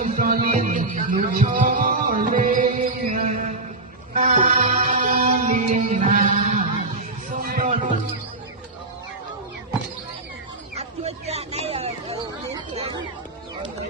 សំប្រលៀនលូឈរលេងអាលៀងណាសំប្រលៀនអត់ជួយចាក់ឯងមានខ្លាំង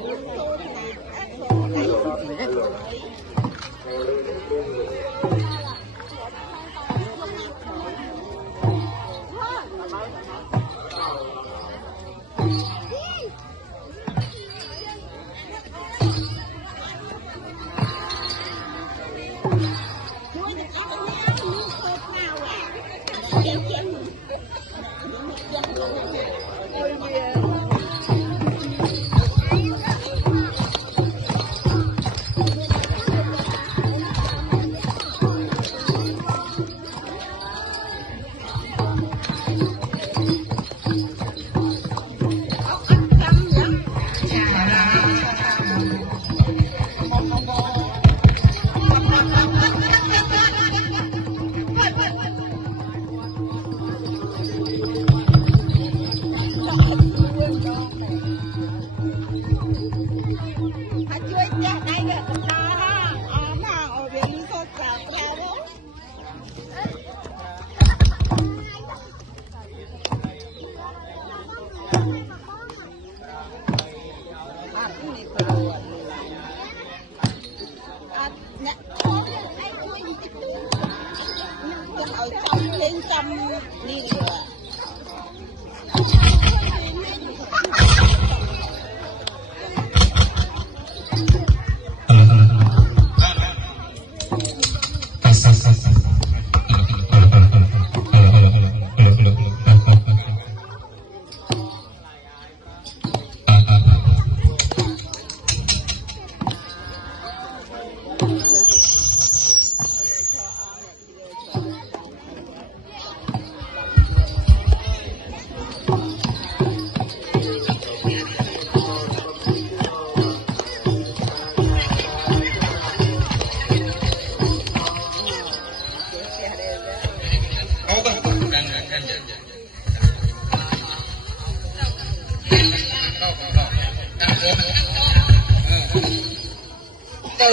ទៅ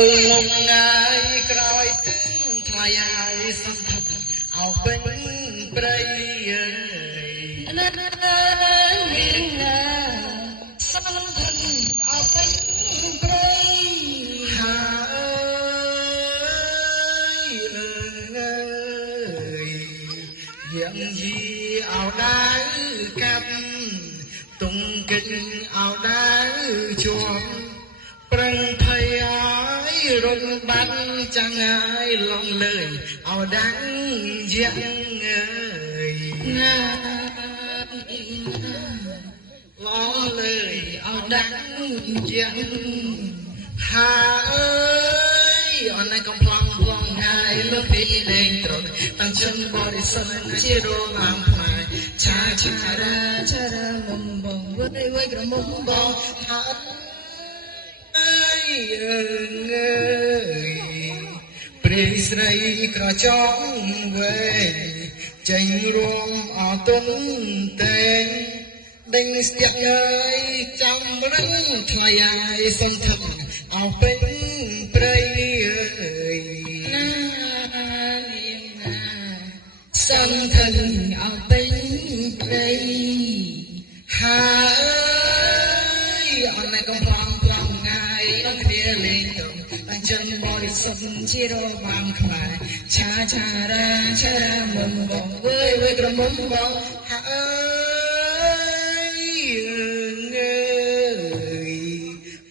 ថ្ងៃក្រោយទឹងថ្លៃហើយសន្ធឹកអោពេញព្រៃណាមានណាសន្ធឹកអោពេញព្រៃហើយយ៉ាងយីអោដៅកាប់ទុំកិច្ចអោដៅជាប់ប្រឹងភ័យឲ្យរត់បាត់ចាំងហើយឡងលើយអោដាំងយ៉ាងអើយណាឡងលើយអោដាំងយ៉ាងហើយអនកំផ្លងវងហើយលោកពីលេងត្រង់តាំងchânបរិសុទ្ធជារងអំផ្លាយឆាឆារាមុំបងវៃក្រមុំបងហើយព្រះស្រីក្រចង់វែងចេញរួមអទុនតែងដេញស្ទាក់ហើយចាំរឹងថ្លៃហើយសន្ធឹកអោពេញព្រៃណាសន្ធឹកអោពេញព្រៃហើយអនកំផ្លងគ្នាលេងតុងតាំងchânបរិសុទ្ធជារបាំខ្មែរឆាឆារាមុំបងវើយក្រមុំបងហើយងើយ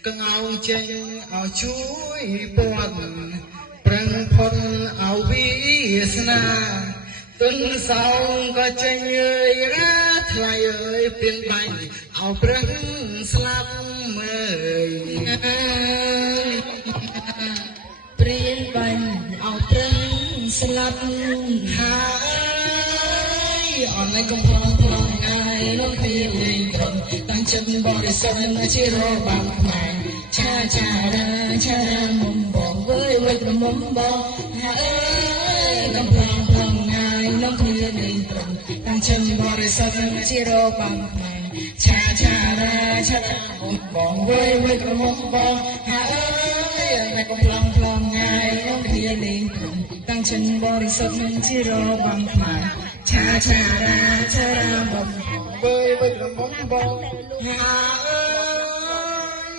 កងអោចេញឲ្យជួយពាត់ប្រឹងផុតឲ្យវាសនាទុនសោងក៏ចេញអើយរាថ្លៃអើយពៀនបាញ់ឲ្យប្រឹងស្លាប់មើលព្រៀនបាញ់ឲ្យប្រឹងស្លាប់ហើយអនឡាញកំផ្លងផ្លងហើយលោកពីលេងត្រង់តាំងchânបរិសុទ្ធជារបាំខ្មែរឆាឆារាមុំបងវើយក្រមុំបងហើយកំផ្លងផ្លងហើយលោកពីលេងត្រង់តាំងchânបរិសុទ្ធជារបាំខ្មែរ ឆាឆារាឆារាបងវើយវើយក្រមុំបងហាអើយតែកំឡងផ្លងងាយខ្ញុំគ្នាលេងតាំងចិនបរិសុទ្ធជារបងខ្មែរឆាឆារាឆារាបងវើយវើយក្រមុំបងហាអើ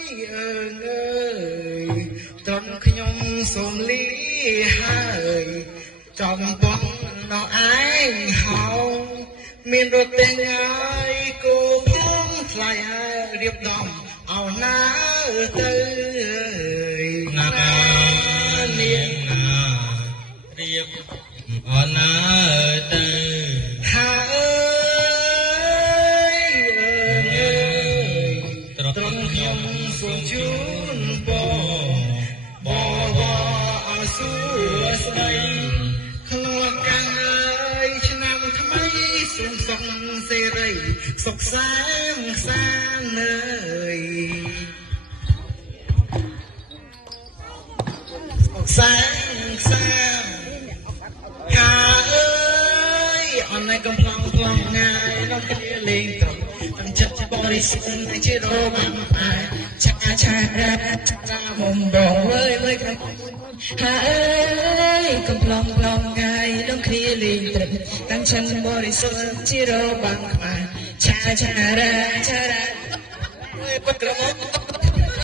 យអើយត្រង់ខ្ញុំសូមលីហើយចំបងនៅឯងហៅមានរត់ទាំងហើយគោផងថ្លៃហើយរៀបដំអោណាទៅណានាងរៀបអោណាទៅហើយត្រង់ខ្ញុំសូមជូនបងអរសួស្ដីក្នុងកាយឆ្នាំថ្មីសូមសុខសេរីសុខសាន្តសាន្តអើយសុខសាន្តសាន្តកាអើយអនឯកំឡងផ្លងងាយដល់គ្នាលេងក្រុមទាំងចិត្តបរិសុទ្ធជារបងហើយឆាឆារារាមុំបងវើយវើយក្រមុំហាអើយកំឡងផ្លងងាយដល់គ្នាលេងត្រឹមទាំងចិត្តបរិសុទ្ធជារបងខ្មែរឆាឆារាឆារាវើយក្រមុំ